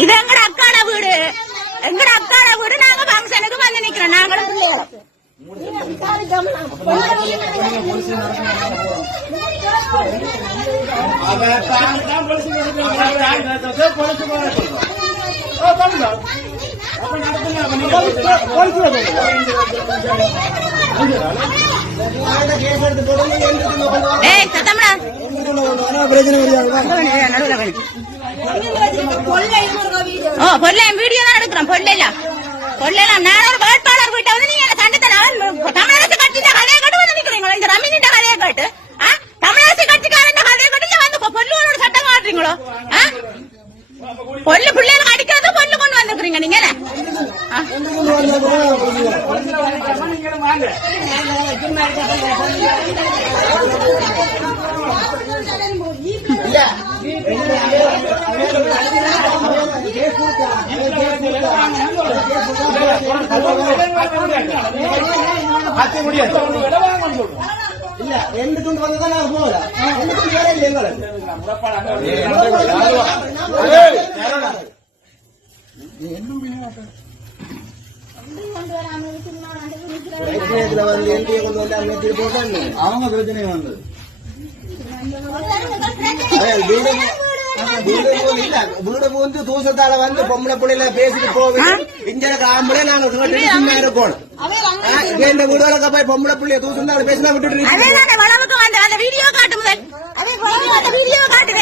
இது எங்கட அக்காட வீடு, எங்கட அக்காட வீடு. நாங்க ஃபங்க்ஷனுக்கு வந்து நிக்கிறோம். நாங்களும் பிள்ளைகளும் வீடியோ தான் எடுக்கிறோம். பொல்லையெல்லாம் நான் ஒரு வேட்பாளர் வீட்டை வந்து நீங்க சண்டை தமிழரசு கட்சி கதையை கட்டு வந்து நிக்கிறீங்களோ? இந்த ரமீனின் கதையை கட்டு தமிழரசு கட்சிக்காரன் கதையை கட்டு நீங்க வந்து பொல்லுவோட சட்டம் காட்டுறீங்களோ? பொல்லு பிள்ளைகளுக்கு அடிக்கிறது பொல்லு கொண்டு வந்துக்கிறீங்க நீங்க. இல்ல ரெண்டு துண்டு வந்ததான் நாங்க போகல. ரெண்டு துண்டு வேற இல்லை எங்களுக்கு வந்து எல்டியை கொண்டு வந்து அன்னைக்கு போட்டாங்க. அவங்க பிரச்சனை வந்தது வீடு வந்து தூசத்தால வந்து பொம்பளை பிள்ளைல பேசிட்டு போவேன். இங்க ஆம்பளை நாங்க சும்மா இருக்கணும். இந்த வீடுகளுக்கு போய் பொம்பளை பிள்ளைய தூசத்தால பேசினா விட்டுட்டு வீடியோ காட்டு முதல் வீடியோ காட்டு